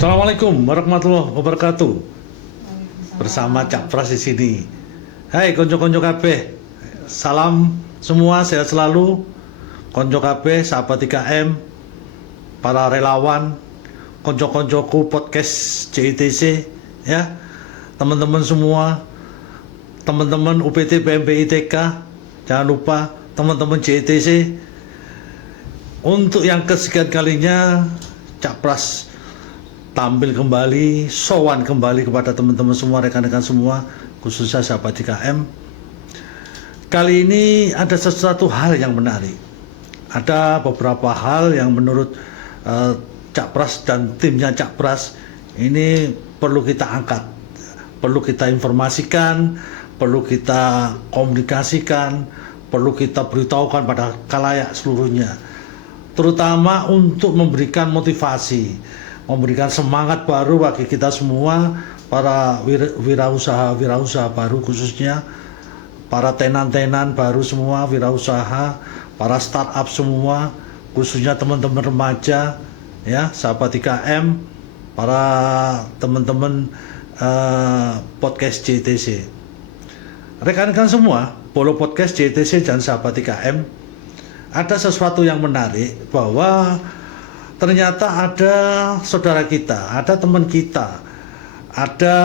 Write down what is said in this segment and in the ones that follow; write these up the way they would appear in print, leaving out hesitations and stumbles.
Assalamualaikum warahmatullahi wabarakatuh. Bersama Cak Pras di sini. Hai konco-konco kabeh. Salam semua, sehat selalu. Konco kabeh, sahabat 3M, para relawan, konco-koncoku podcast JITC ya. Teman-teman semua, teman-teman UPT PMP ITK, jangan lupa teman-teman JITC. Untuk yang kesekian kalinya Cak Pras tampil kembali, sowan kembali kepada teman-teman semua, rekan-rekan semua, khususnya sahabat 3M. Kali ini ada sesuatu hal yang menarik. Ada beberapa hal yang menurut Cak Pras dan timnya Cak Pras ini perlu kita angkat, perlu kita informasikan, perlu kita komunikasikan, perlu kita beritahukan pada khalayak seluruhnya, terutama untuk memberikan motivasi, memberikan semangat baru bagi kita semua, para wirausaha baru, khususnya para tenan-tenan baru semua, wirausaha, para startup semua, khususnya teman-teman remaja, ya, sahabat 3M, para teman-teman podcast JTC, rekan-rekan semua, Bolo Podcast JTC dan sahabat 3M, ada sesuatu yang menarik bahwa ternyata ada saudara kita, ada teman kita, ada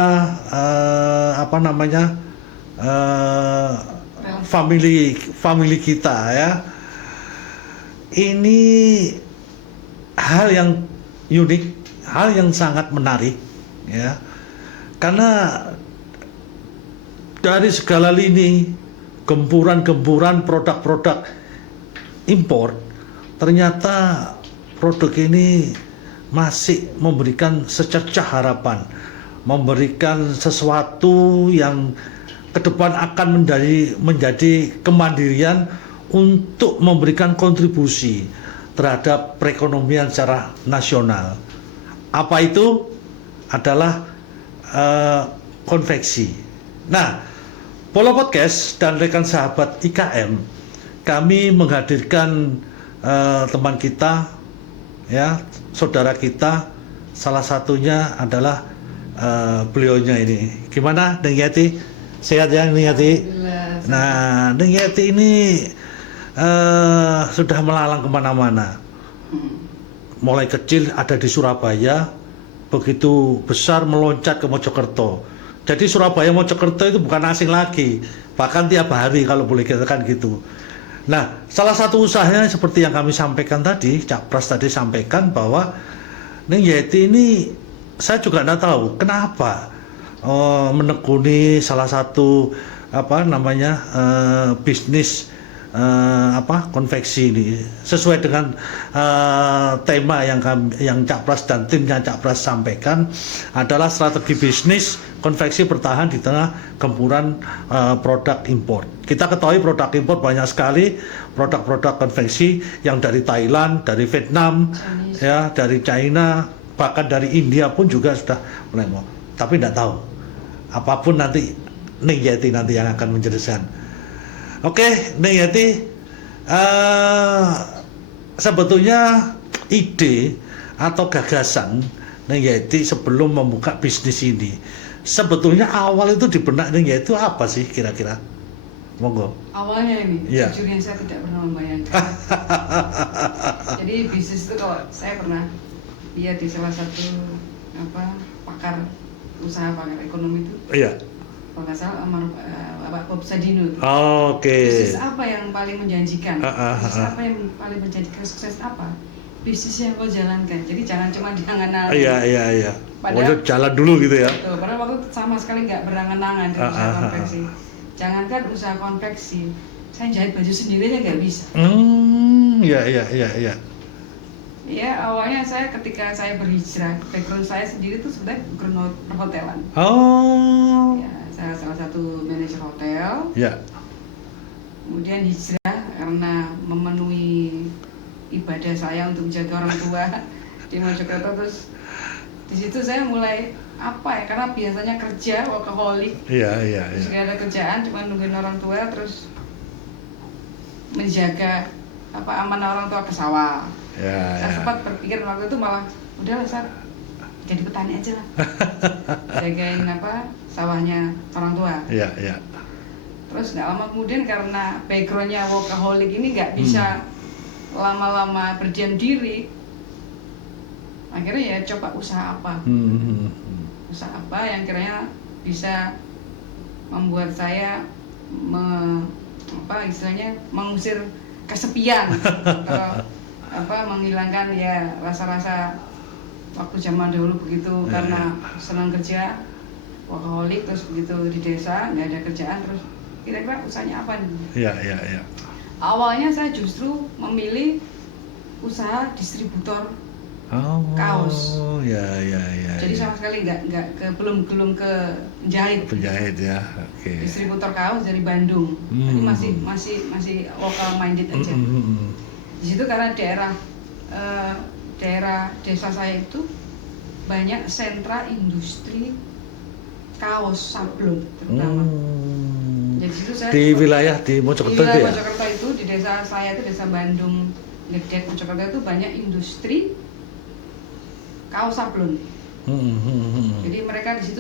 family kita ya. Ini hal yang unik, hal yang sangat menarik ya. Karena dari segala lini gempuran-gempuran produk-produk impor, ternyata produk ini masih memberikan secercah harapan, memberikan sesuatu yang ke depan akan menjadi kemandirian untuk memberikan kontribusi terhadap perekonomian secara nasional. Apa itu? Adalah konveksi. Nah, Polo Podcast dan rekan sahabat IKM, kami menghadirkan teman kita, ya, saudara kita, salah satunya adalah beliaunya ini. Gimana Neng Yati? Sehat ya Neng Yati? Nah, Neng Yati ini sudah melalang kemana-mana. Mulai kecil ada di Surabaya, begitu besar meloncat ke Mojokerto. Jadi Surabaya Mojokerto itu bukan asing lagi, bahkan tiap hari kalau boleh katakan gitu. Nah, salah satu usahanya seperti yang kami sampaikan tadi, Cak Pras tadi sampaikan bahwa Neng Yeti ini, saya juga tidak tahu kenapa menekuni salah satu bisnis konveksi ini, sesuai dengan tema yang Cak Pras dan timnya Cak Pras sampaikan, adalah strategi bisnis konveksi bertahan di tengah gempuran produk impor. Kita ketahui produk impor banyak sekali, produk-produk konveksi yang dari Thailand, dari Vietnam, ya, dari China, bahkan dari India pun juga sudah mulai mau. Tapi tidak tahu, apapun nanti Neng Yeti nanti yang akan menjelaskan. Oke, Neng Yeti, sebetulnya ide atau gagasan Neng Yeti sebelum membuka bisnis ini, sebetulnya awal itu di benak Neng Yeti itu apa sih kira-kira? Monggo. Awalnya ini, ya, jujur yang saya tidak pernah membayangkan. Jadi bisnis itu, kalau saya pernah lihat di salah satu pakar ekonomi itu, iya, kalau nggak salah Bapak Bob Sadino. Oke. Bisnis apa yang paling menjanjikan? Bisnis apa yang paling menjanjikan sukses apa? Bisnis yang kau jalankan. Jadi jangan cuma diangan-angan. Iya. Padahal jalan dulu gitu ya. Betul, padahal waktu itu sama sekali nggak berangan-angan di usaha konveksi. Jangankan usaha konveksi, saya jahit baju sendiri aja nggak bisa. Iya. Ya, awalnya saya ketika saya berhijrah, background saya sendiri tuh sebenarnya background perhotelan. Oh. Ya, saya salah satu manajer hotel. Ya. Kemudian hijrah karena memenuhi ibadah saya untuk menjaga orang tua di Mojokerto. Terus di situ saya mulai karena biasanya kerja workaholic. Iya. Terus gak ada kerjaan, cuma nungguin orang tua, terus menjaga amanah orang tua ke sawah. Ya. Saya sempat berpikir waktu itu malah udahlah jadi petani aja lah. Jagain sawahnya orang tua. Iya, iya. Terus nggak lama kemudian karena backgroundnya workaholic ini nggak bisa lama-lama berdiam diri, akhirnya ya coba usaha apa. Usaha apa yang kiranya bisa membuat saya istilahnya mengusir kesepian atau menghilangkan ya rasa-rasa waktu zaman dahulu begitu karena senang kerja workaholic, terus begitu di desa nggak ada kerjaan, terus kira-kira usahanya apa nih? Iya. Awalnya saya justru memilih usaha distributor kaos. Ya. Jadi sama sekali belum ke jahit. Penjahit ya, oke. Distributor kaos dari Bandung. Jadi masih lokal minded aja. Di situ karena daerah desa saya itu banyak sentra industri kaos sablon terutama. Jadi situ saya Di wilayah di Mojokerto itu ya? Mojokerto itu di desa saya itu desa Bandung Gedek Mojokerto itu banyak industri kaos sablon. Jadi mereka di situ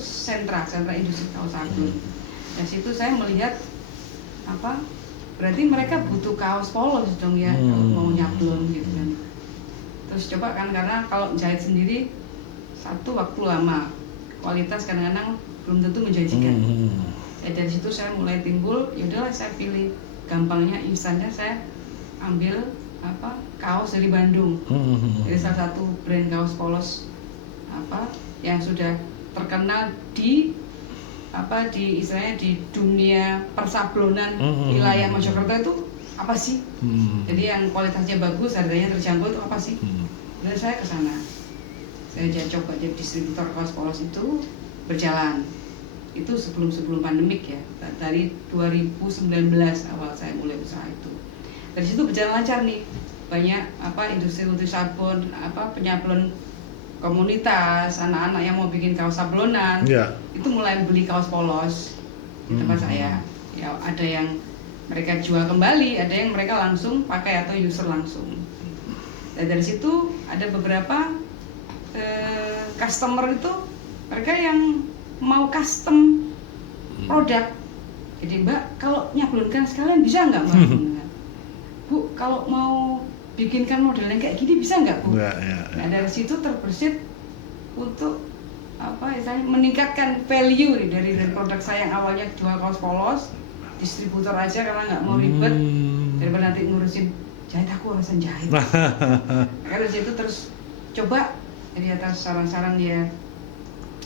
sentra industri kaos sablon. Dari situ saya melihat berarti mereka butuh kaos polos dong ya kalau mau nyablon gitu kan. Terus coba kan karena kalau jahit sendiri satu waktu lama, kualitas kadang-kadang belum tentu menjanjikan. Dari situ saya mulai timbul, yaudahlah saya pilih gampangnya instannya saya ambil kaos dari Bandung. Dari salah satu brand kaos polos yang sudah terkenal di istilahnya di dunia persablonan wilayah Mojokerto itu apa sih? Jadi yang kualitasnya bagus, harganya terjangkau itu apa sih? Dan saya ke sana. Saya coba jadi distributor kaos polos itu berjalan. Itu sebelum pandemik ya. Dari 2019 awal saya mulai usaha itu. Dari situ berjalan lancar nih. Banyak industri sabun, penyablon komunitas, anak-anak yang mau bikin kaos sablonan. Itu mulai beli kaos polos di tempat saya. Ya ada yang mereka jual kembali, ada yang mereka langsung pakai atau user langsung. Dan dari situ ada beberapa customer itu mereka yang mau custom produk. Jadi Mbak, kalau nyablonkan sekalian bisa nggak Mbak? Bu, kalau mau bikinkan modelnya kayak gini bisa nggak Bu? Nah dari situ terbersit untuk istilahnya meningkatkan value nih dari produk saya yang awalnya jual kaos polos, distributor aja karena nggak mau ribet daripada nanti ngurusin jahit, aku urusan jahit. Karena dari situ terus coba jadi atas saran-saran dia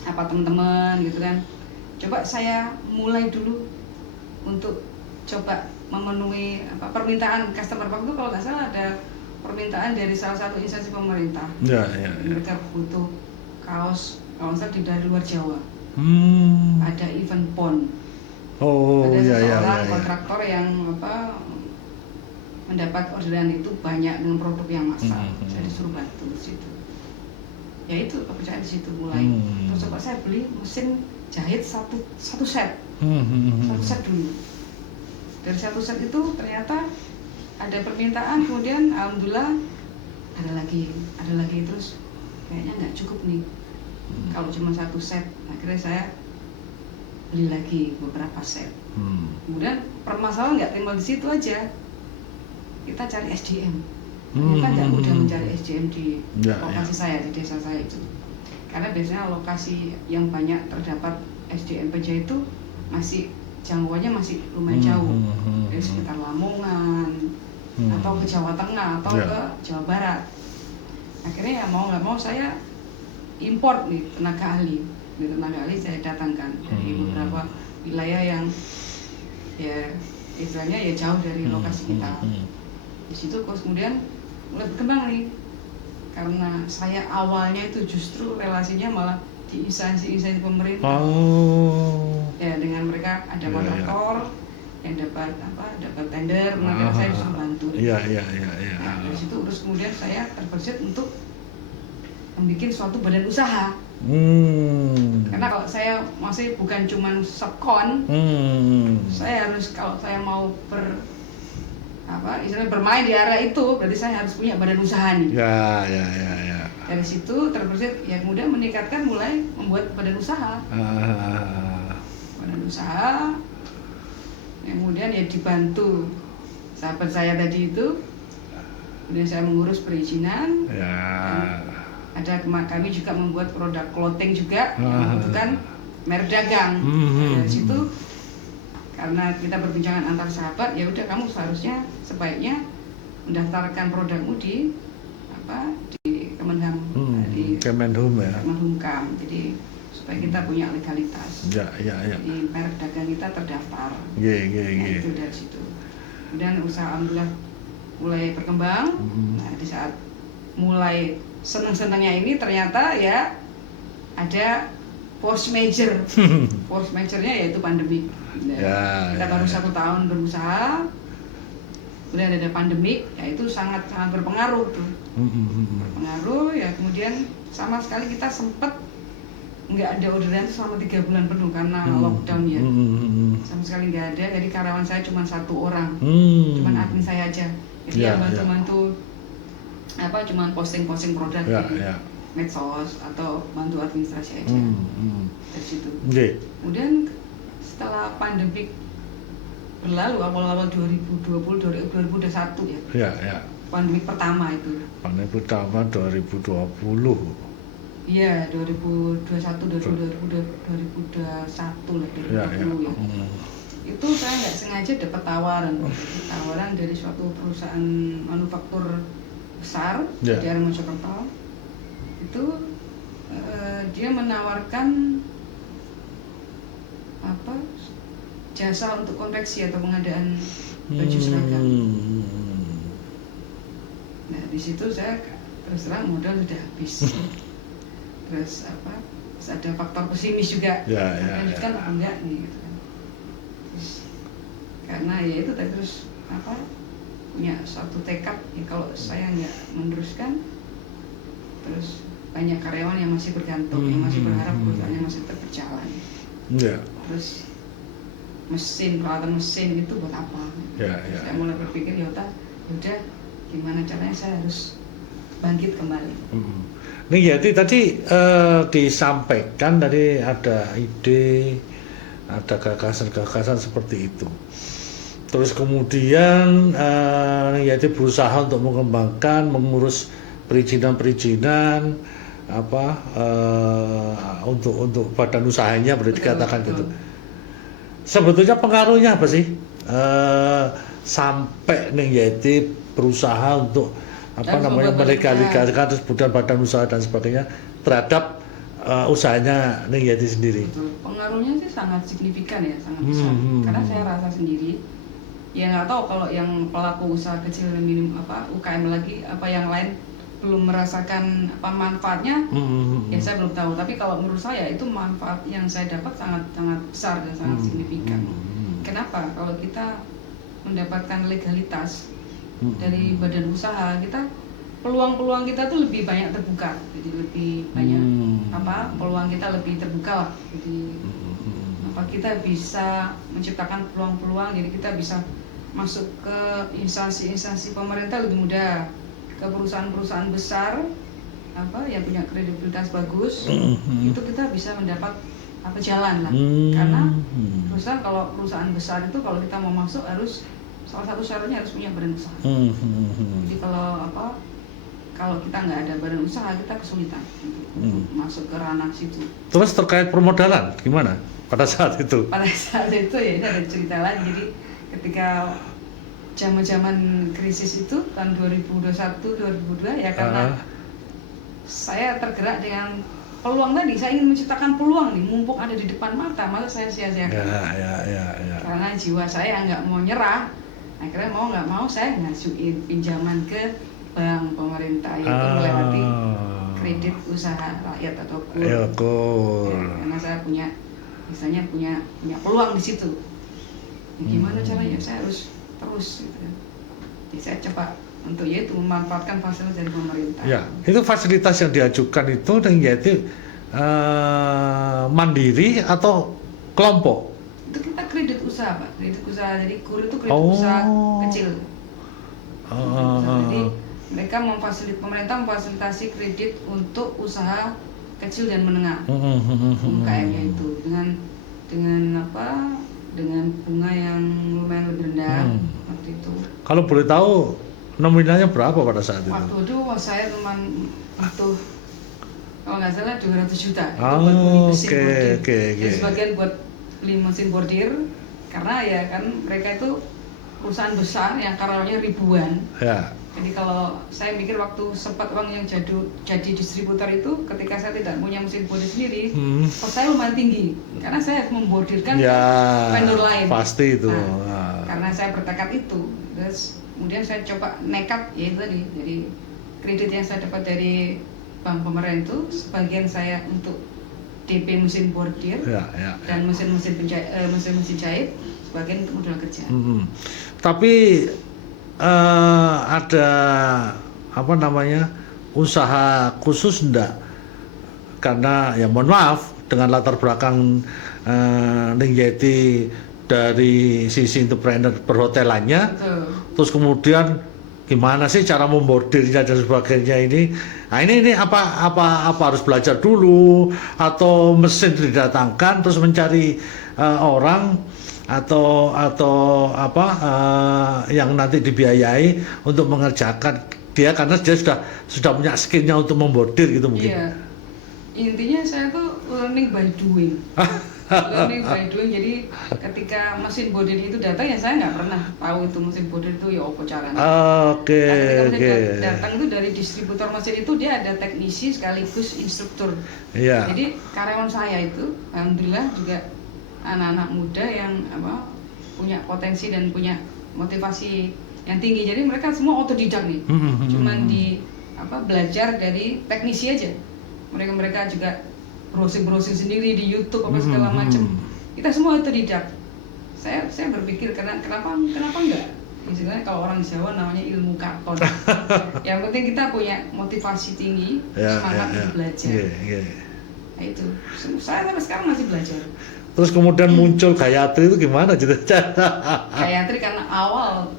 teman-teman gitu kan, coba saya mulai dulu untuk coba memenuhi permintaan customer. Waktu itu kalau nggak salah ada permintaan dari salah satu instansi pemerintah. Mereka butuh kaos dari luar Jawa. Ada event PON. Ada seseorang kontraktor yang mendapat orderan itu banyak dengan produk yang massal. Saya disuruh bantu di situ. Ya itu kepercayaan di situ mulai. Terus coba saya beli mesin jahit satu set. Satu set dulu. Dari satu set itu ternyata ada permintaan, kemudian alhamdulillah ada lagi terus kayaknya nggak cukup nih. Kalau cuma satu set, akhirnya saya beli lagi beberapa set. Kemudian permasalahan nggak timbul di situ aja. Kita cari SDM. Ternyata nggak mudah mencari SDM di lokasi saya, di desa saya itu. Karena biasanya lokasi yang banyak terdapat SDM penjahit itu masih jangkauannya masih lumayan jauh, dari sekitar Lamongan atau ke Jawa Tengah atau ke Jawa Barat. Akhirnya ya mau nggak mau saya import nih tenaga ahli. Tenaga ahli saya datangkan dari beberapa wilayah yang ya istilahnya ya jauh dari lokasi kita. Di situ kemudian mulai berkembang nih, karena saya awalnya itu justru relasinya malah di instansi pemerintah. Ya dengan mereka ada kontraktor yang dapat tender, maka saya disuruh bantu. Nah, dari situ terus kemudian saya terbersit untuk membuat suatu badan usaha. Karena kalau saya masih bukan cuman subkon, saya harus kalau saya mau istilahnya bermain di area itu, berarti saya harus punya badan usaha nih. Ya. Dari situ terbersit ya kemudian meningkatkan, mulai membuat badan usaha. Badan usaha, kemudian ya dibantu sahabat saya tadi itu, kemudian saya mengurus perizinan. Ya. Kami juga membuat produk clothing juga yang membutuhkan merek dagang. Dari situ karena kita perbincangan antar sahabat, ya udah kamu sebaiknya mendaftarkan produkmu di Kemenham, di Kemenhum ya. Kemenhumkam. Jadi supaya kita punya legalitas. Ya. Jadi merek dagang kita terdaftar. Iya. Itu dari situ. Kemudian usaha alhamdulillah mulai berkembang. Nah, di saat mulai senang-senangnya ini ternyata ya ada force major. Force majornya yaitu pandemi. Kita baru 1 tahun berusaha, kemudian ada pandemi, ya itu sangat berpengaruh tuh. Berpengaruh ya, kemudian sama sekali kita sempat nggak ada orderan selama 3 bulan penuh karena lockdown ya. Sama sekali nggak ada, jadi karyawan saya cuma 1 orang, cuma admin saya aja. Jadi yang bantu-bantu cuma posting-posting produk di medsos atau bantu administrasi aja. Dari situ. Kemudian setelah pandemi berlalu, awal-awal 2021 ya. Pandemi pertama itu. Pandemi pertama 2020. Iya, 2021 2021 lah, 2020 ya. Itu saya nggak sengaja dapat tawaran dari suatu perusahaan manufaktur besar di daerah Mojokerto. Itu dia menawarkan jasa untuk konveksi atau pengadaan baju seragam. Nah, di situ saya terus terang modal sudah habis. Terus ada faktor pesimis juga. Lanjutkan apa enggak nih gitu kan. Terus karena ya itu terus punya suatu tekad ya, kalau saya nggak meneruskan, terus banyak karyawan yang masih bergantung, yang masih berharap perusahaannya masih tetap berjalan. Terus peralatan mesin itu buat apa? Saya mulai berpikir ya udah gimana caranya saya harus bangkit kembali. Nih Yati tadi disampaikan tadi ada ide, ada gagasan seperti itu. Terus kemudian Yati berusaha untuk mengembangkan, mengurus perizinan untuk badan usahanya, boleh dikatakan gitu. Sebetulnya pengaruhnya apa sih sampai nih Yati berusaha untuk melegaliskan terus kemudian badan usaha dan sebagainya terhadap usahanya nih Yati sendiri? Pengaruhnya sih sangat signifikan ya, sangat besar. Karena saya rasa sendiri, ya nggak tahu kalau yang pelaku usaha kecil dan minim UKM lagi yang lain belum merasakan manfaatnya, ya saya belum tahu. Tapi kalau menurut saya itu manfaat yang saya dapat sangat besar dan sangat signifikan. Kenapa? Kalau kita mendapatkan legalitas dari badan usaha, kita peluang kita tuh lebih banyak terbuka. Jadi lebih banyak peluang kita lebih terbuka lah. Jadi kita bisa menciptakan peluang-peluang, jadi kita bisa masuk ke instansi-instansi pemerintah lebih mudah, ke perusahaan-perusahaan besar yang punya kredibilitas bagus. Itu kita bisa mendapat jalan lah. Karena kalau perusahaan besar itu kalau kita mau masuk harus, salah satu syaratnya harus punya badan usaha. Jadi kalau kita nggak ada badan usaha, kita kesulitan untuk masuk ke ranah situ. Terus terkait permodalan gimana pada saat itu? Pada saat itu ya ini ada cerita lagi. Jadi ketika zaman krisis itu tahun 2021-2022 ya, karena saya tergerak dengan peluang tadi, saya ingin menciptakan peluang nih, mumpung ada di depan mata, masa saya sia-siakan. Karena jiwa saya nggak mau nyerah, akhirnya mau nggak mau saya ngajuin pinjaman ke bank pemerintah, itu melewati kredit usaha rakyat atau KUR. Karena saya punya peluang di situ. Gimana caranya? Saya harus terus gitu. Jadi saya coba untuk memanfaatkan fasilitas dari pemerintah. Ya, itu fasilitas yang diajukan itu dan yaitu mandiri atau kelompok? Itu kita kredit usaha, Pak. Kredit usaha, jadi KUR itu kredit usaha kecil. Jadi mereka pemerintah memfasilitasi kredit untuk usaha kecil dan menengah, kayak itu dengan bunga yang lumayan lebih rendah, seperti itu. Kalau boleh tahu nominalnya berapa pada saat itu? Waktu itu saya cuma butuh kalau nggak salah 200 juta itu Oh, buat beli mesin oke, bordir. oke. Jadi sebagian buat beli mesin bordir karena ya kan mereka itu perusahaan besar yang karyawannya ribuan. Ya. Jadi kalau saya mikir waktu sempat uang yang jadi distributor itu ketika saya tidak punya mesin bordir sendiri, kos saya lumayan tinggi karena saya harus membordirkan Ya, vendor lain. pasti itu. Nah, karena saya bertekad itu, terus kemudian saya coba nekat ya itu tadi. Jadi kredit yang saya dapat dari bank pemerintah itu sebagian saya untuk DP mesin bordir Ya. dan mesin-mesin jahit, sebagian untuk modal kerja. Tapi ada apa namanya usaha khusus enggak? Karena ya mohon maaf dengan latar belakang Ning Yeti dari sisi entrepreneur perhotelannya, Betul. terus kemudian gimana sih cara membordirnya dan sebagainya ini? Nah ini apa harus belajar dulu atau mesin didatangkan terus mencari orang atau yang nanti dibiayai untuk mengerjakan dia karena dia sudah punya skillnya untuk membordir gitu mungkin. Iya. Intinya saya tuh learning by doing. Learning by doing. Jadi ketika mesin bordir itu datang ya saya nggak pernah tahu itu mesin bordir itu ya apa caranya. Oke. Nah, ketika datang itu dari distributor mesin itu dia ada teknisi sekaligus instruktur. Iya. Jadi karyawan saya itu alhamdulillah juga anak-anak muda yang punya potensi dan punya motivasi yang tinggi. Jadi mereka semua otodidak nih. Cuman belajar dari teknisi aja. Mereka juga browsing sendiri di YouTube apa segala macam. Kita semua otodidak. Saya berpikir kenapa enggak? Istilahnya kalau orang Jawa namanya ilmu karton. Yang penting kita punya motivasi tinggi, semangat untuk belajar. Nah, itu. Saya sampai sekarang masih belajar. Terus kemudian muncul Gayatri itu gimana cerita? Gayatri karena awal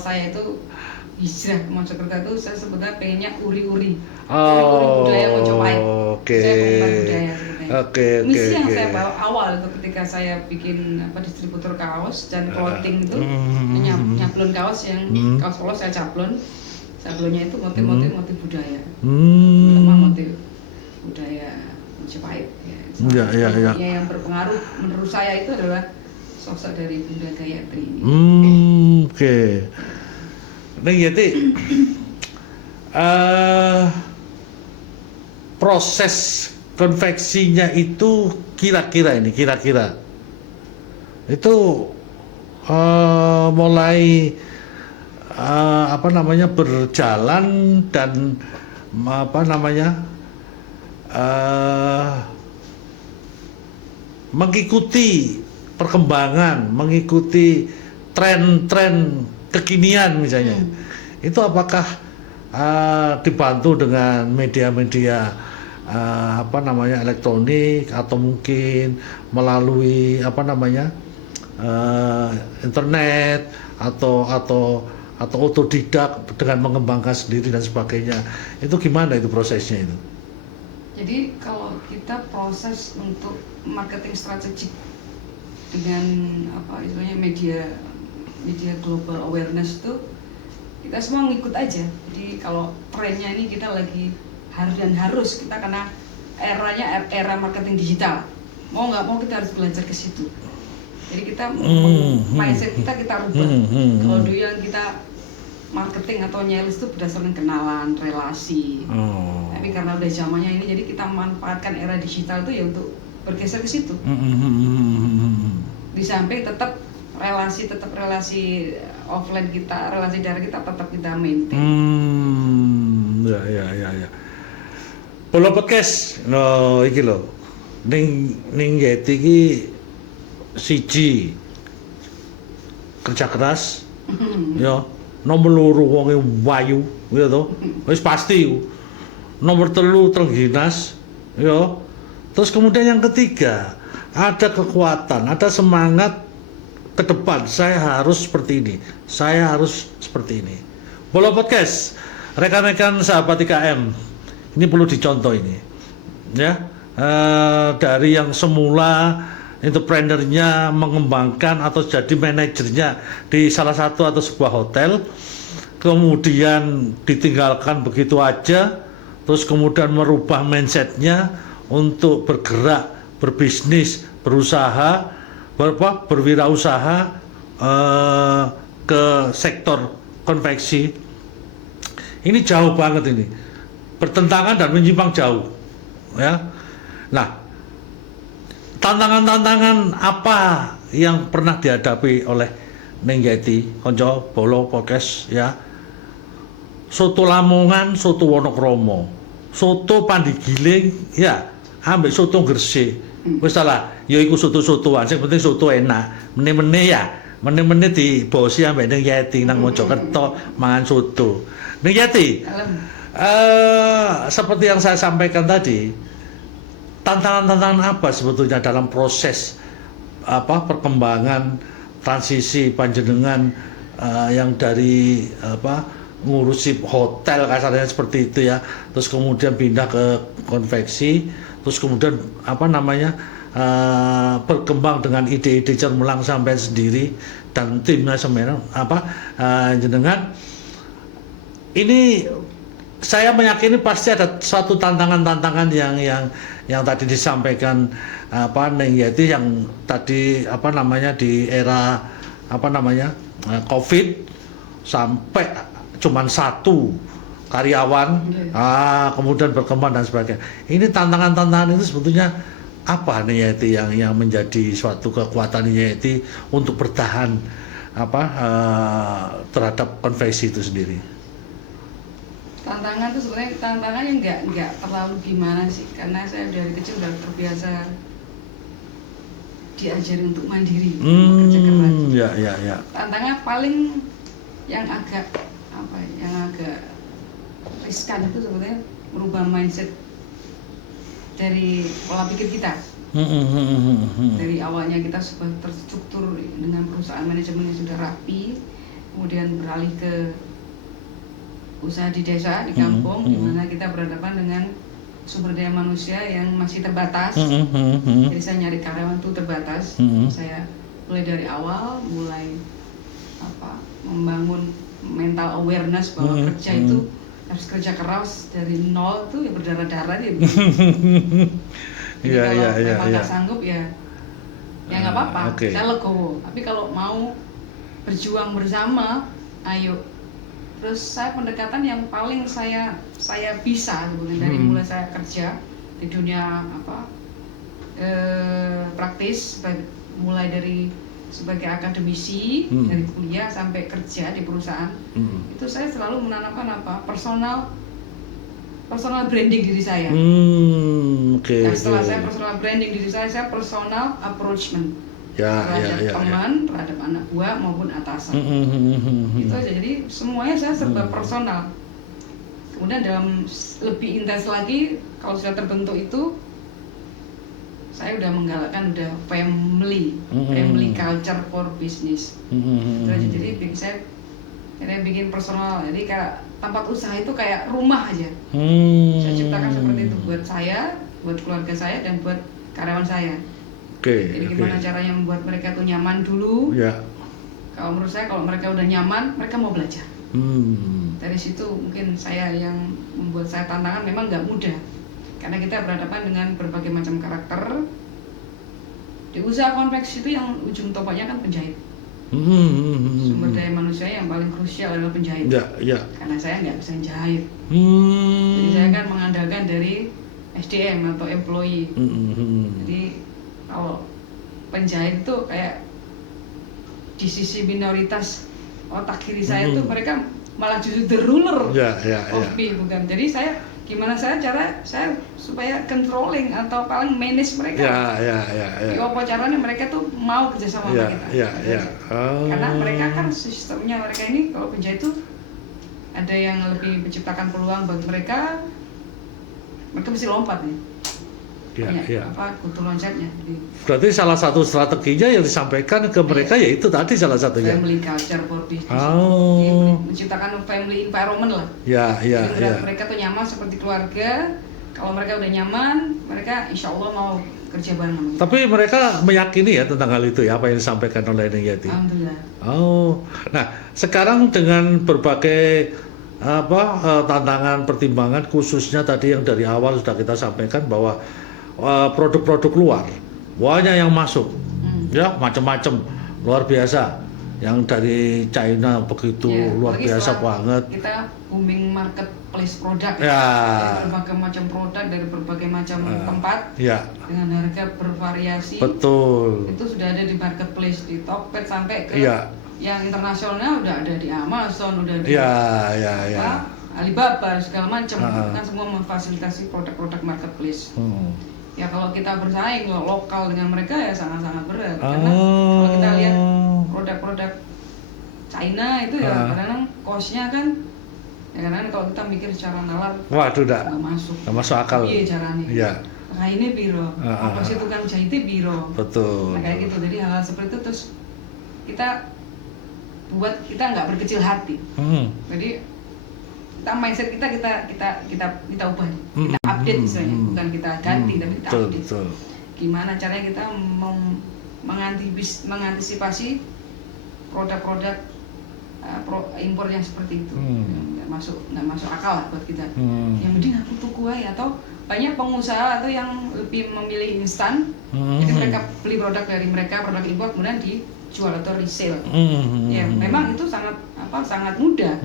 saya itu hijrah ke Mojokerto itu saya sebetulnya pengennya uri-uri budaya Mojopahit. Saya penggemar budaya sebetulnya. Misi yang saya bawa awal itu ketika saya bikin distributor kaos dan clothing itu nyablon kaos yang kaos polos saya sablonnya itu motif budaya. Motif budaya Mojopahit. Ya. Yang berpengaruh menurut saya itu adalah sosok dari Bunda Gayatri ini. Oke. Ning Yeti, proses konveksinya itu kira-kira itu mulai berjalan dan mengikuti perkembangan, mengikuti tren-tren kekinian misalnya. Itu apakah dibantu dengan media-media elektronik atau mungkin melalui internet atau otodidak dengan mengembangkan sendiri dan sebagainya. Itu gimana itu prosesnya itu? Jadi kalau kita proses untuk marketing strategik dengan istilahnya media global awareness itu kita semua ngikut aja. Jadi kalau trennya ini kita lagi harus kita karena era marketing digital. Mau nggak mau kita harus belajar ke situ. Jadi kita mindset kita rubah. Kalau dulu yang kita marketing atau nyales itu berdasarkan kenalan, relasi. Tapi karena udah zamannya ini, jadi kita manfaatkan era digital itu ya untuk bergeser ke situ. Di samping tetap relasi offline kita, relasi daring kita tetap kita maintain. Ya. Pola podcast, iki lho. Ning Yeti iki siji kerja keras, ya. Nomor loro wonge wayu, ya to. Wis pasti. Nomor 3 terengginas, ya. Terus kemudian yang ketiga, ada kekuatan, ada semangat ke depan. Saya harus seperti ini. Bolo Podcast, rekan-rekan sahabat IKM, ini perlu dicontoh ini, ya. Dari yang semula entrepreneurnya mengembangkan atau jadi manajernya di salah satu atau sebuah hotel, kemudian ditinggalkan begitu aja, terus kemudian merubah mindsetnya untuk bergerak, berbisnis, berusaha, berwirausaha ke sektor konveksi. Ini jauh banget ini, bertentangan dan menyimpang jauh, ya. Nah, tantangan-tantangan apa yang pernah dihadapi oleh Neng Yeti, konco Bolo Podcast, ya? Soto Lamongan, soto Wonokromo, soto Pandigiling, ya, ambek soto Gresik. Wis salah, ya iku soto-sotoan, sing penting soto enak. Meneh-meneh ya, meneh-meneh dibosi ambek Neng Yeti nang Mojokerto mangan soto. Neng Yeti, seperti yang saya sampaikan tadi, tantangan-tantangan apa sebetulnya dalam proses perkembangan transisi panjenengan yang dari ngurusi hotel kasarnya seperti itu ya, terus kemudian pindah ke konveksi, terus kemudian berkembang dengan ide-ide cemerlang sampai sendiri dan timnya sebenarnya jenengan ini. Saya meyakini pasti ada suatu tantangan-tantangan yang tadi disampaikan Neng Yeti, yang tadi di era COVID sampai cuman satu karyawan, kemudian berkembang dan sebagainya. Ini tantangan-tantangan itu sebetulnya apa Neng Yeti yang menjadi suatu kekuatan Neng Yeti untuk bertahan terhadap konveksi itu sendiri? Tantangan tuh sebenarnya tantangannya nggak terlalu gimana sih, karena saya dari kecil udah terbiasa diajari untuk mandiri, kerja keras. Ya. Tantangan paling yang agak riskan itu sebenarnya merubah mindset dari pola pikir kita. Dari awalnya kita sudah terstruktur dengan perusahaan manajemen yang sudah rapi, kemudian beralih ke usaha di desa, di kampung, di mana kita berhadapan dengan sumber daya manusia yang masih terbatas. Jadi saya nyari karyawan itu terbatas. Saya mulai dari awal, membangun mental awareness bahwa kerja itu harus kerja keras dari nol, itu ya berdarah-darah gitu. Jadi kalau memang nggak sanggup ya nggak apa-apa, saya legowo. Tapi kalau mau berjuang bersama, ayo. Terus saya pendekatan yang paling saya bisa dari mulai saya kerja di dunia praktis, mulai dari sebagai akademisi, dari kuliah sampai kerja di perusahaan, itu saya selalu menanamkan personal branding diri saya. Setelah saya personal branding diri saya personal approachment terhadap teman, terhadap anak buah maupun atasan. Itu aja, jadi semuanya saya serba personal. Kemudian dalam lebih intens lagi, kalau sudah terbentuk itu, saya udah menggalakkan family culture for business. Itu aja, jadi saya bikin personal, jadi kayak tempat usaha itu kayak rumah aja. Saya ciptakan seperti itu buat saya, buat keluarga saya, dan buat karyawan saya. Jadi gimana caranya membuat mereka tuh nyaman dulu. Kalau menurut saya, kalau mereka udah nyaman, mereka mau belajar. Dari situ mungkin saya yang membuat saya tantangan memang nggak mudah, karena kita berhadapan dengan berbagai macam karakter. Di usaha konveksi itu yang ujung tombaknya kan penjahit. Sumber daya manusia yang paling krusial adalah penjahit. Karena saya nggak bisa jahit. Jadi saya kan mengandalkan dari SDM atau employee. Jadi kalau penjahit itu kayak di sisi minoritas otak kiri saya tuh mereka malah justru the ruler of me, bukan. Jadi gimana cara saya supaya controlling atau paling manage mereka. Apa caranya mereka tuh mau kerja sama kita. Karena mereka kan sistemnya mereka ini, kalau penjahit tuh ada yang lebih menciptakan peluang bagi mereka mesti lompat nih. Ya, banyak ya. kutu loncatnya. Jadi, Berarti salah satu strateginya yang disampaikan ke mereka ya itu tadi salah satunya. family culture for business. Oh. Jadi, menciptakan family environment lah. Ya, ya, Jadi ya. mereka tuh nyaman seperti keluarga. Kalau mereka udah nyaman, mereka insya Allah mau kerja bareng sama kita. Tapi mereka meyakini ya tentang hal itu ya, apa yang disampaikan oleh Neng Yeti. Alhamdulillah. Oh, nah sekarang dengan berbagai tantangan, pertimbangan, khususnya tadi yang dari awal sudah kita sampaikan bahwa produk-produk luar banyak yang masuk, ya macam-macam, luar biasa. Yang dari China begitu Ya, luar apalagi biasa setelah banget. Kita booming marketplace produk Ya. dari berbagai macam produk dari berbagai macam tempat Ya, dengan harga bervariasi. betul. Itu sudah ada di marketplace, di Tokped sampai ke Iya. yang internasionalnya udah ada di Amazon, udah di Ya, ya, ya. Alibaba segala macam. Ah. Kan semua memfasilitasi produk-produk marketplace. Hmm. Ya kalau kita bersaing lokal dengan mereka ya sangat-sangat berat karena kalau kita lihat produk-produk China itu ya kadang-kadang cost-nya kan ya kadang kalau kita mikir secara nalar Waduh, nggak masuk. nggak masuk akal. Iya caranya. Iya. Nah ini biro, apa sih tukang jahitnya biro. Betul. Nah kayak gitu, jadi hal-hal seperti itu terus kita buat kita nggak berkecil hati. Jadi kita mindset kita ubah, kita update istilahnya, bukan kita ganti tapi kita Betul, update. betul. Gimana caranya kita mengantisipasi produk-produk impor yang seperti itu, nggak masuk akal lah buat kita. Yang penting aku tuku aja, atau banyak pengusaha atau yang lebih memilih instan, jadi mereka beli produk dari mereka, produk impor kemudian dijual atau resale. Ya memang itu sangat mudah.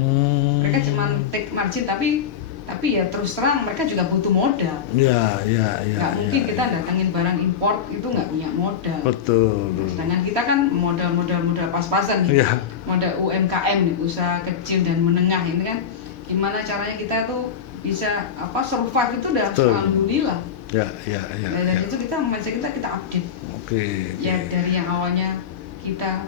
Mereka cuma take margin tapi ya terus terang mereka juga butuh modal. Ya. Nggak mungkin kita datangin barang import itu nggak punya modal. Betul. Sedangkan kita kan modal pas-pasan nih. Ya. Modal UMKM nih, usaha kecil dan menengah ini kan gimana caranya kita tuh bisa survive itu udah alhamdulillah. Ya. Dan itu kita mindset kita update. Oke. Ya dari yang awalnya kita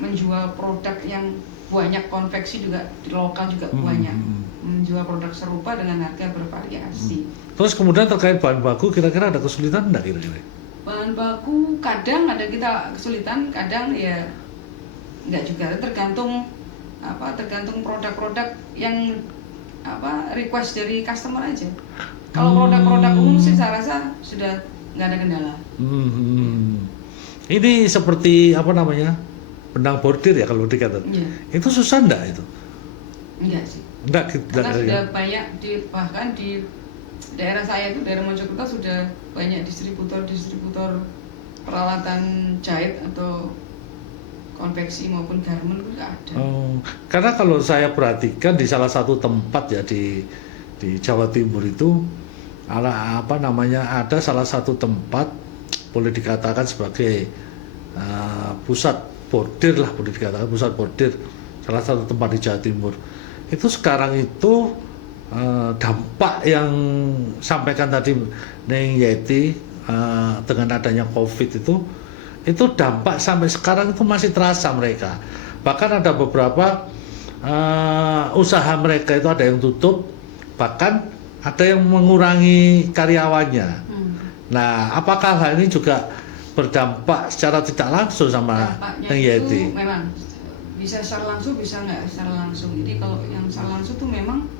menjual produk yang banyak konveksi juga di lokal juga banyak menjual produk serupa dengan harga bervariasi. Terus kemudian terkait bahan baku kira-kira ada kesulitan enggak kira-kira? Bahan baku kadang ada kita kesulitan, kadang ya enggak juga, tergantung produk-produk yang request dari customer aja. Kalau produk-produk umum sih saya rasa sudah nggak ada kendala. Ini seperti benang bordir ya kalau dikatakan. Iya. Itu susah enggak itu? Enggak sih. Enggak. Karena sudah banyak bahkan di daerah saya itu, daerah Mojokerto sudah banyak distributor peralatan jahit atau konveksi maupun garment itu ada. Karena kalau saya perhatikan di salah satu tempat ya di Jawa Timur itu ada salah satu tempat boleh dikatakan sebagai pusat bordir lah, boleh dikatakan pusat bordir, salah satu tempat di Jawa Timur. Itu sekarang itu dampak yang sampaikan tadi Neng Yeti dengan adanya COVID itu dampak sampai sekarang itu masih terasa mereka. Bahkan ada beberapa usaha mereka itu ada yang tutup, bahkan ada yang mengurangi karyawannya. Nah, apakah hal ini juga berdampak secara tidak langsung sama Neng Yeti? Memang bisa secara langsung, bisa nggak secara langsung. Jadi kalau yang secara langsung tuh memang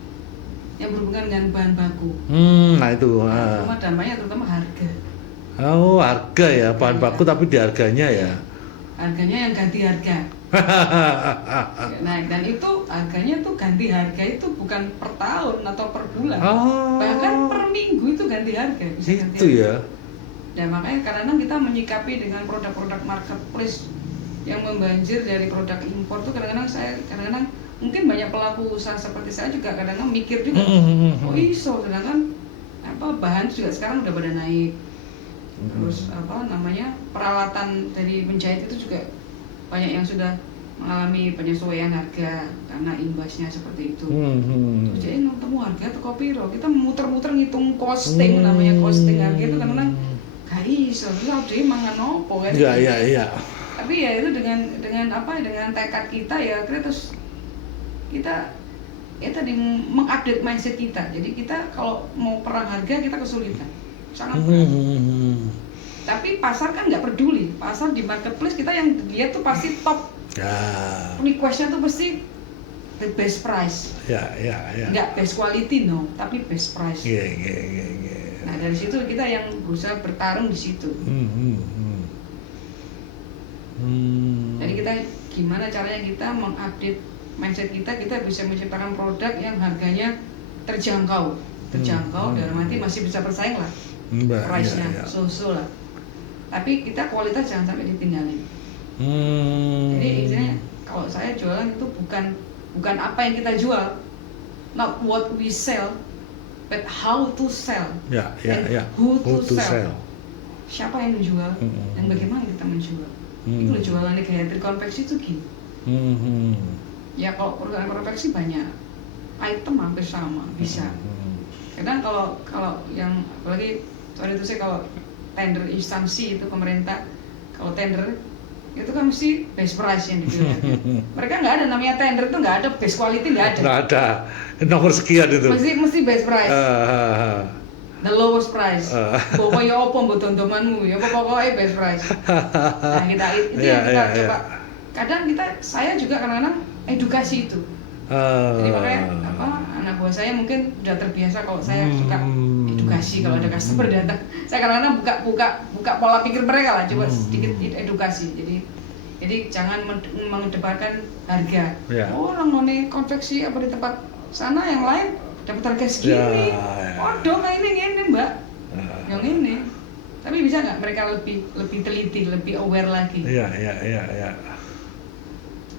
yang berhubungan dengan bahan baku. Nah itu. Terutama dampaknya terutama harga. Oh, harga ya, bahan baku tapi di harganya ya. Harganya yang ganti harga. Nah, dan itu harganya tuh ganti harga itu bukan per tahun atau per bulan. Bahkan per minggu itu ganti harga. Bisa ganti itu harga. Ya. Dan makanya kadang-kadang kita menyikapi dengan produk-produk marketplace yang membanjir dari produk impor tuh kadang-kadang mungkin banyak pelaku usaha seperti saya juga kadang-kadang mikir juga, oh iso, sedangkan bahan juga sekarang udah pada naik, terus peralatan dari penjahit itu juga banyak yang sudah mengalami penyesuaian harga karena imbasnya seperti itu. Terus jadi nemu harga teko piro, kita muter-muter ngitung costing, namanya costing harga itu kadang-kadang gak iso, terus dia mangan opo kan? Iya. Tapi ya itu dengan tekad kita ya, akhirnya terus kita tadi mengupdate mindset kita. Jadi kita kalau mau perang harga kita kesulitan, sangat berat. Tapi pasar kan nggak peduli. Pasar di marketplace kita yang lihat tuh pasti top. Requestnya tuh pasti the best price. Nggak best quality no, tapi best price. Nah dari situ kita yang berusaha bertarung di situ. Jadi kita gimana caranya kita mengupdate mindset kita bisa menciptakan produk yang harganya terjangkau dalam arti masih bisa bersaing lah, price-nya so-so lah. Tapi kita kualitas jangan sampai ditinggalin. Jadi intinya kalau saya jualan itu bukan apa yang kita jual, not what we sell, but how to sell, who to sell. Siapa yang menjual dan bagaimana kita menjual. Itu loh jualannya Gayatri Konveksi itu gini. Ya kalau perusahaan konveksi banyak, item hampir sama bisa. Kadang kalau yang apalagi sorry itu saya kalau tender instansi itu pemerintah, kalau tender itu kan mesti best price yang dijual. Mereka nggak ada namanya tender itu nggak ada best quality nggak ada. Nggak ada nomor sekian itu. Mesti best price. The lowest price. Pokoknya apa mbok dondomanmu ya pokoknya best price. Nah kita itu yang kita coba. Kadang saya juga kadang-kadang edukasi itu. Jadi makanya anak buah saya mungkin udah terbiasa kalau saya suka edukasi kalau ada customer datang. Saya kadang-kadang buka pola pikir mereka lah, coba sedikit edukasi. Jadi jangan mengedepankan harga. Orang noni konveksi apa di tempat sana yang lain dapat harga segini. Waduh kayak ini mbak, yang ini. Tapi bisa nggak mereka lebih teliti, lebih aware lagi?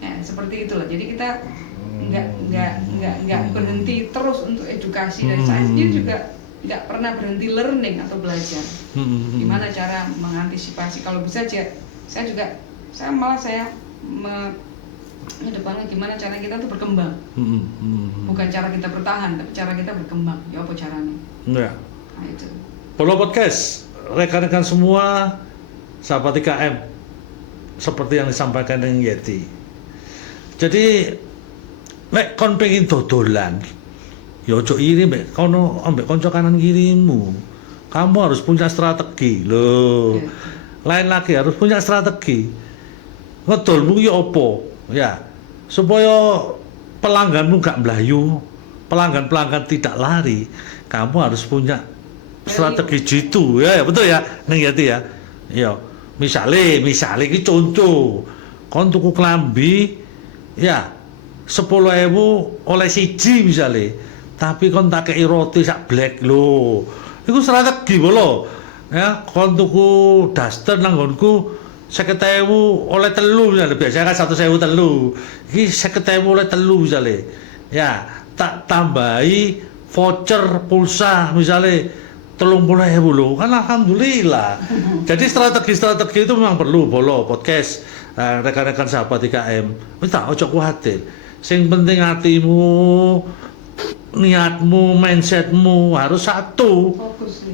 Ya seperti itulah. Jadi kita nggak berhenti terus untuk edukasi. Dan saya sendiri juga nggak pernah berhenti learning atau belajar. Gimana cara mengantisipasi? Kalau bisa saya mengedepankan gimana cara kita tuh berkembang. Bukan cara kita bertahan, tapi cara kita berkembang. Ya apa caranya? Nah itu. Polo Podcast, rekan-rekan semua, sahabat IKM, seperti yang disampaikan dengan Yeti. Jadi, nek kon pengen dodolan, ya ojo iri mbek kono ambek kanca kanan kirimu. Kamu harus punya strategi loh. Lain lagi harus punya strategi. Ngedolmu ya opo? Ya, supaya pelangganmu gak melayu, pelanggan-pelanggan tidak lari, kamu harus punya strategi jitu. Ya betul ya, Neng Yati ya. Ya, misale iki contoh, kon tuku klambi ya 10.000 oleh siji misale, tapi kon tak kei roti sak black lho. Iku strategi lho. Ya, kon tuku daster nang nggonku 50.000 oleh telu misale, biasanya kan 1.000 telu. Iki 50.000 oleh telu misale. Ya, tak tambahi voucher pulsa misale 30.000 lho. Kan alhamdulillah. Jadi strategi itu memang perlu Polo Podcast. Rekan-rekan sahabat IKM, wis tak ojo kuwatir. Sing penting hatimu, niatmu, mindsetmu harus satu.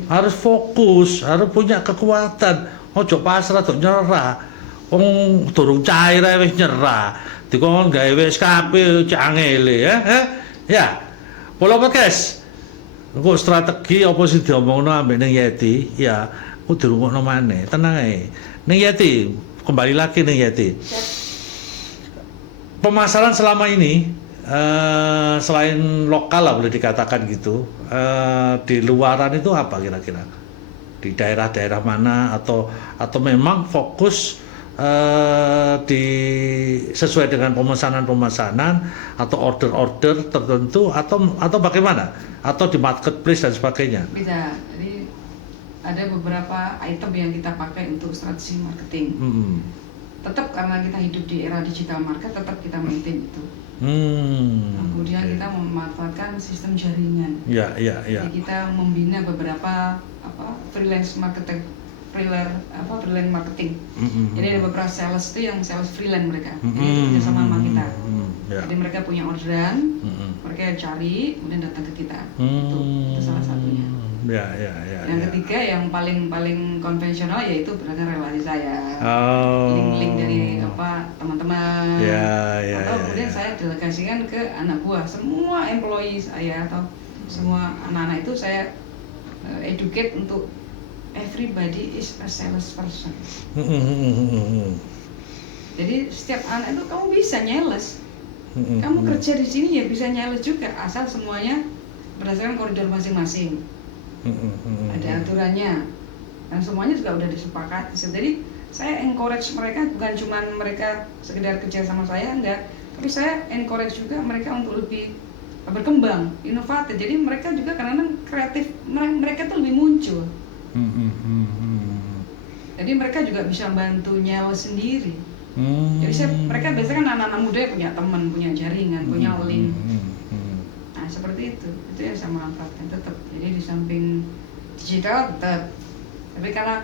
Harus fokus, harus punya kekuatan. Ojo pasrah ojo nyerah. Wong durung cair wis nyerah. Dikon gawe wis kabeh cangele ya. Ya. Polo Podcast. Engko strategi apa sing diomongno ambek ning Yeti, ya kudu dirungokno maneh. Tenang ae. Ning Yeti, kembali lagi nih Yati. Pemasaran selama ini selain lokal lah boleh dikatakan gitu, di luaran itu apa kira-kira? Di daerah-daerah mana atau memang fokus sesuai dengan pemesanan atau order tertentu atau bagaimana? Atau di marketplace dan sebagainya? Bisa. Jadi ada beberapa item yang kita pakai untuk strategi marketing. Tetap karena kita hidup di era digital market, tetap kita maintain itu. Kemudian kita memanfaatkan sistem jaringan. Jadi kita membina beberapa freelance marketing. Jadi ada beberapa sales itu yang sales freelance mereka. Jadi kerja sama kita. Jadi mereka punya orderan, mereka cari, kemudian datang ke kita. Itu salah satunya. Yang ketiga yang paling konvensional yaitu berdasarkan relasi saya, link dari teman-teman, atau kemudian saya delegasi aplikasikan ke anak buah. Semua employee saya atau semua anak-anak itu saya educate untuk everybody is a salesperson. Jadi setiap anak itu kamu bisa nyales. Kamu kerja di sini ya bisa nyales juga, asal semuanya berdasarkan koridor masing-masing. Ada aturannya dan semuanya juga udah disepakati. Jadi saya encourage mereka, bukan cuma mereka sekedar kerja sama saya, enggak, tapi saya encourage juga mereka untuk lebih berkembang, inovatif. Jadi mereka juga kadang-kadang kreatif, mereka tuh lebih muncul. Jadi mereka juga bisa bantu nyawa sendiri. Jadi mereka biasanya kan anak-anak muda yang punya teman, punya jaringan, punya link. Nah seperti itu yang saya manfaatkan tetap. Jadi di samping digital tetap, tapi karena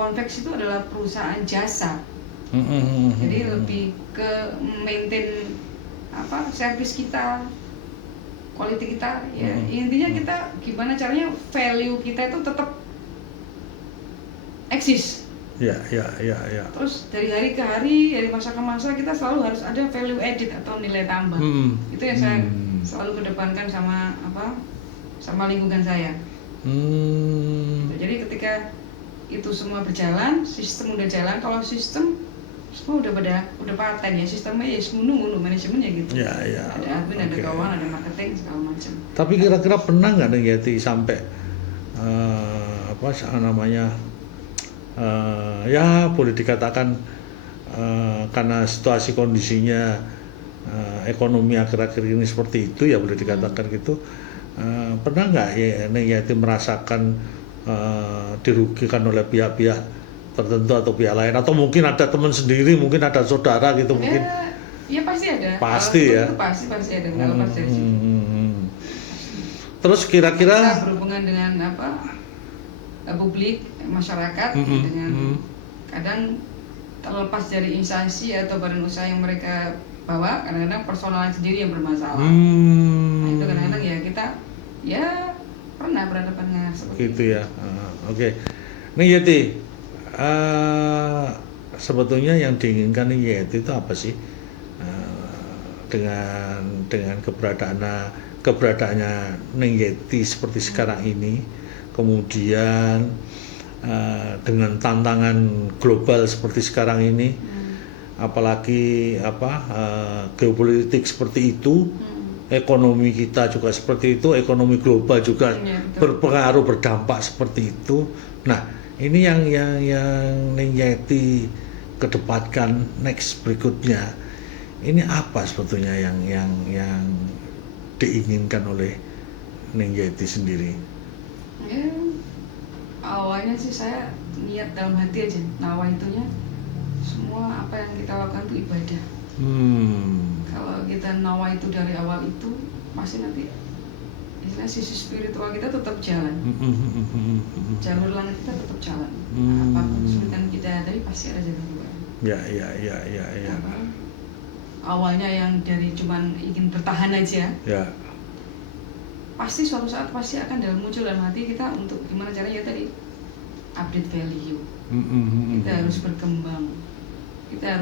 Convex itu adalah perusahaan jasa. Jadi lebih ke maintain servis kita, quality kita. Ya intinya kita gimana caranya value kita itu tetap eksis. Ya. Terus dari hari ke hari, dari masa ke masa kita selalu harus ada value added atau nilai tambah. Itu yang saya selalu kedepankan sama lingkungan saya. Jadi ketika itu semua berjalan, sistem udah jalan. Kalau sistem semua udah paten ya, sistemnya ya ngunu manajemennya gitu. Ya. Ada admin, ada keuangan, ada marketing segala macam. Tapi kira-kira pernah nggak nih Yeti sampai ya boleh dikatakan karena situasi kondisinya ekonomi akhir-akhir ini seperti itu ya boleh dikatakan gitu, pernah nggak ya Yeti merasakan dirugikan oleh pihak-pihak tertentu atau pihak lain, atau mungkin ada teman sendiri, mungkin ada saudara gitu mungkin? Ya pasti ada. Pasti ya. Itu pasti ada. Kalau pasti ada. Terus kira-kira kita berhubungan dengan publik, masyarakat, dengan kadang terlepas dari instansi atau badan usaha yang mereka bawa, kadang-kadang personal sendiri yang bermasalah. Nah, itu kadang-kadang ya kita pernah berhadapan dengan seperti gitu ya. Oke. Nih Yeti, sebetulnya yang diinginkan nih Yeti itu apa sih dengan keberadaannya Neng Yeti seperti sekarang ini, kemudian dengan tantangan global seperti sekarang ini, apalagi geopolitik seperti itu, ekonomi kita juga seperti itu, ekonomi global juga berpengaruh, berdampak seperti itu. Nah, ini yang Neng Yeti kedepankan next berikutnya. Ini apa sebetulnya yang diinginkan oleh Neng Yeti sendiri? Ya, awalnya sih saya niat dalam hati aja, nawaitunya semua apa yang kita lakukan itu ibadah. Kalau kita nawa itu dari awal itu, pasti nanti sisi spiritual kita tetap jalan. Jalur langit kita tetap jalan. Apapun kesulitan kita hadapi pasti ada jalan keluar. Ya. Awalnya yang dari cuman ingin bertahan aja. Ya. Pasti suatu saat pasti akan muncul dalam hati kita untuk gimana caranya tadi update value. Kita harus berkembang. Kita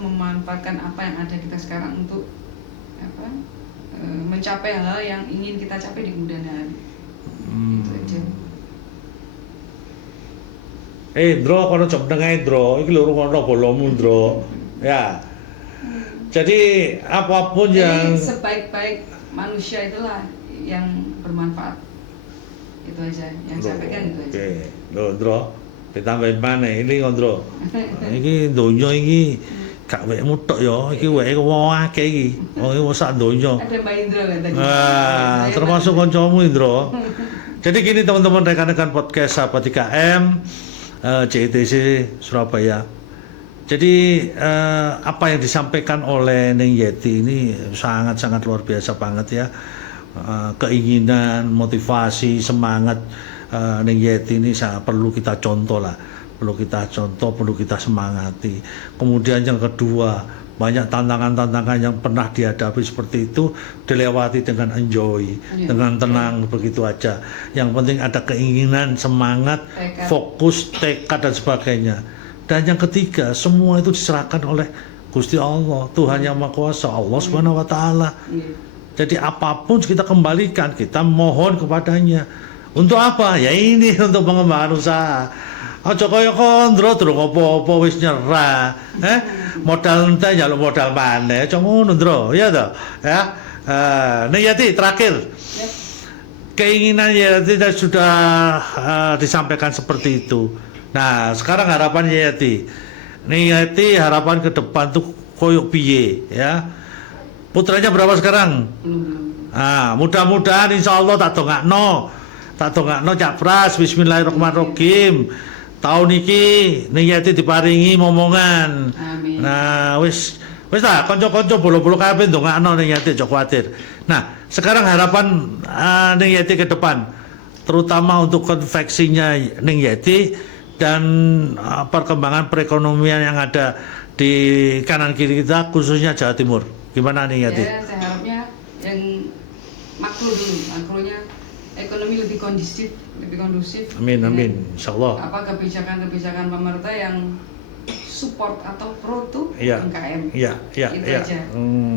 memanfaatkan apa yang ada kita sekarang untuk mencapai hal yang ingin kita capai di kemudian hari. Itu aja. Dro, kono jom tengah Dro, iki lho ngono bolomu Dro. Ya. Jadi apapun yang sebaik-baik manusia itulah yang bermanfaat. Itu aja yang saya pegang itu aja. Oke. Loh, Dro. Ditambahin maneh ini Dro. Iki donya iki gak wekmu tok ya, iki weke wong akeh iki. Wong iki sak donya. Ada Mbak Indra kan tadi. Termasuk kancamu Indra. Jadi gini teman-teman, rekan-rekan podcast Sahabat 3M CITC Surabaya. Jadi apa yang disampaikan oleh Neng Yeti ini sangat-sangat luar biasa banget ya. Keinginan, motivasi, semangat Neng Yeti ini perlu kita contoh lah, perlu kita semangati. Kemudian yang kedua, banyak tantangan-tantangan yang pernah dihadapi seperti itu dilewati dengan enjoy, dengan tenang, begitu aja. Yang penting ada keinginan, semangat, fokus, tekad dan sebagainya. Dan yang ketiga, semua itu diserahkan oleh Gusti Allah, Tuhan yang Maha Kuasa, Allah Subhanahu wa taala. Iya. Jadi apapun kita kembalikan, kita mohon kepadanya. Untuk apa? Ya ini untuk pengembangan usaha. Aja kaya kondro terus apa-apa wis nyerah. Modal ente njaluk modal maneh, aja ngono, Ndro. Ya toh? Ya. Nih Yati terakhir. Yap. Keinginan Yati sudah disampaikan seperti itu. Nah, sekarang harapan Yati. Nih Yati harapan ke depan tuh koyok piye ya. Putranya berapa sekarang? Belum. Mudah-mudahan insya Allah tak dongakno Cak Pras. Bismillahirrahmanirrahim. Tahun iki Yati diparingi momongan. Amin. Nah, wis lah kanca-kanca bolo-bolo kabeh ndongakno Yati, aja kuwatir. Nah, sekarang harapan Yati ke depan, terutama untuk konveksinya Yati dan perkembangan perekonomian yang ada di kanan kiri kita, khususnya Jawa Timur. Gimana Yati? Ya, saya harapnya yang makro dulu, makronya ekonomi lebih kondusif. Amin, insyaallah. Apa kebijakan pemerintah yang support atau pro tuh Iya. UMKM. Iya. Itu aja.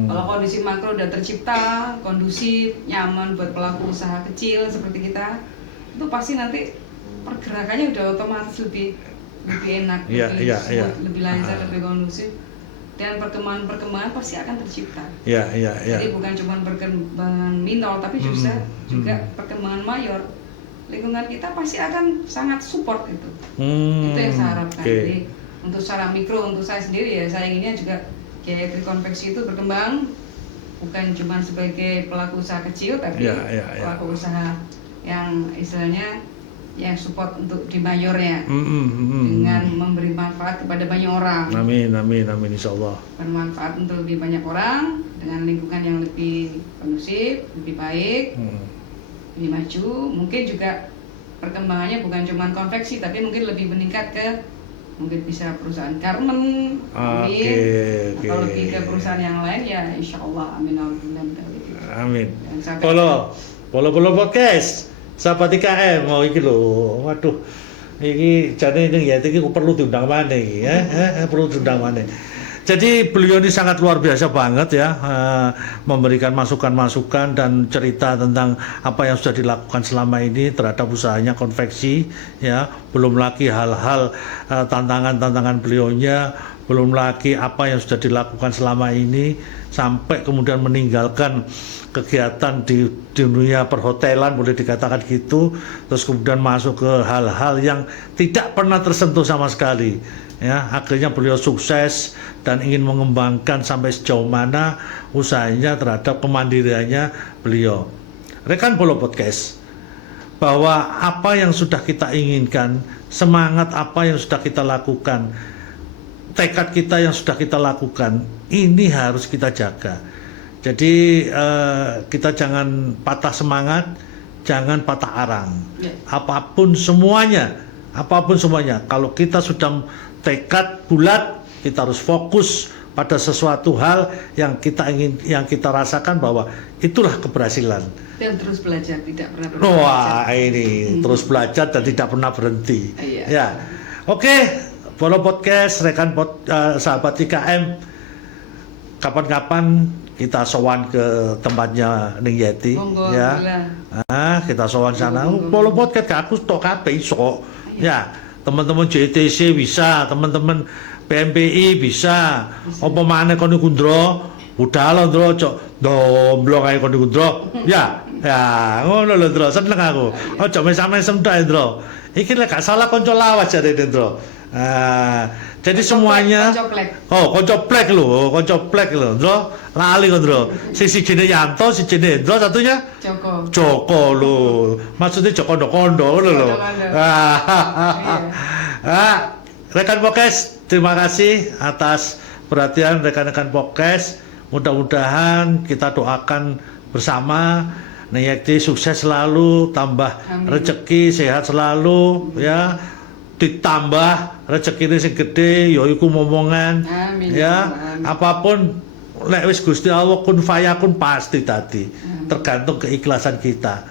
Kalau kondisi makro udah tercipta, kondusif, nyaman buat pelaku usaha kecil seperti kita, itu pasti nanti pergerakannya udah otomatis lebih enak, lebih smooth, lebih lancar, lebih kondusif. Dan perkembangan pasti akan tercipta. Jadi bukan cuma perkembangan minor, tapi juga perkembangan mayor. Lingkungan kita pasti akan sangat support itu. Itu yang saya harapkan. Jadi untuk secara mikro, untuk saya sendiri ya, saya inginnya juga Gayatri Konveksi itu berkembang bukan cuma sebagai pelaku usaha kecil, tapi pelaku usaha yang istilahnya yang support untuk di mayornya dengan memberi manfaat kepada banyak orang. Amin insyaallah. Bermanfaat untuk lebih banyak orang dengan lingkungan yang lebih kondusif, lebih baik, lebih maju. Mungkin juga perkembangannya bukan cuma konveksi, tapi mungkin lebih meningkat ke mungkin bisa perusahaan garment, atau lebih ke perusahaan yang lain ya, insyaallah. Amin. Polo podcast. Sahabat IKM mau iki lho. Waduh. Iki jane Yati iki perlu diundang maneh iki ya. Perlu diundang maneh. Jadi beliau ini sangat luar biasa banget ya, memberikan masukan-masukan dan cerita tentang apa yang sudah dilakukan selama ini terhadap usahanya konveksi ya. Belum lagi hal-hal tantangan-tantangan beliaunya, belum lagi apa yang sudah dilakukan selama ini sampai kemudian meninggalkan kegiatan di dunia perhotelan, boleh dikatakan gitu, terus kemudian masuk ke hal-hal yang tidak pernah tersentuh sama sekali ya. Akhirnya beliau sukses dan ingin mengembangkan sampai sejauh mana usahanya terhadap kemandiriannya beliau. Rekan Polo Podcast, bahwa apa yang sudah kita inginkan, semangat apa yang sudah kita lakukan, tekad kita yang sudah kita lakukan, ini harus kita jaga. Jadi kita jangan patah semangat, jangan patah arang. Apapun semuanya, kalau kita sudah tekad bulat, kita harus fokus pada sesuatu hal yang kita rasakan bahwa itulah keberhasilan. Dan terus belajar, tidak pernah berhenti. Wah, ini terus belajar dan tidak pernah berhenti. Ya, oke. Polo Podcast, rekan sahabat IKM, kapan-kapan kita sowan ke tempatnya Yati ya. Kita sowan sana. Polo Podcast aku stok kabeh iso. Ya, teman-teman JTC bisa, teman-teman PMPI bisa. Apa maneh kon niku Ndro? Budal Ndro, cok domblong ae kon niku Ndro. Ya, ngono lho Ndro, seneng aku. Ojo mesam-mesem tok Ndro. Iki lek gak salah kanca lawas jare Ndro. Jadi semuanya koncoplek lho, Ndro. Lali kok, Ndro. Sisi jene Yanto, si jene Ndro, satunya Joko lho. Maksudnya Joko Kondo ngono lho. Rekan Podcast, terima kasih atas perhatian rekan-rekan Podcast. Mudah-mudahan kita doakan bersama Yati sukses selalu, tambah rezeki, sehat selalu ya. Ditambah rezeki sing gede yaiku momongan. Ya. Apapun lek wis Gusti Allah kun fayakun pasti tadi. Tergantung keikhlasan kita.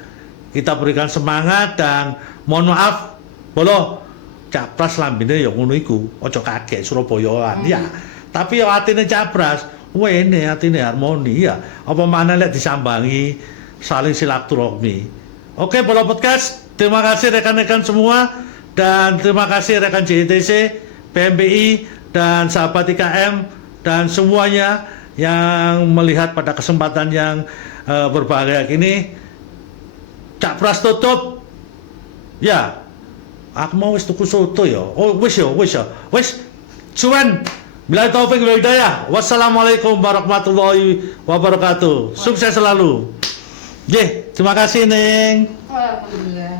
Kita berikan semangat dan mohon maaf, Polo Cak Pras lambene ya ngono iku. Aja kaget Surabayaan ya. Tapi ya atine Capras, wene atine harmoni ya. Apa mana lek disambangi saling silaturahmi. Oke, Bola Podcast, terima kasih rekan-rekan semua dan terima kasih rekan JTC, PMBI dan sahabat IKM dan semuanya yang melihat pada kesempatan yang berbahagia ini. Capras tutup. Ya. Aku mau wis tuku soto ya. Oh, wis ya. Wis. Cuman bila taufik wal hidayah. Wassalamualaikum warahmatullahi wabarakatuh. Sukses selalu. Terima kasih, Neng. Alhamdulillah.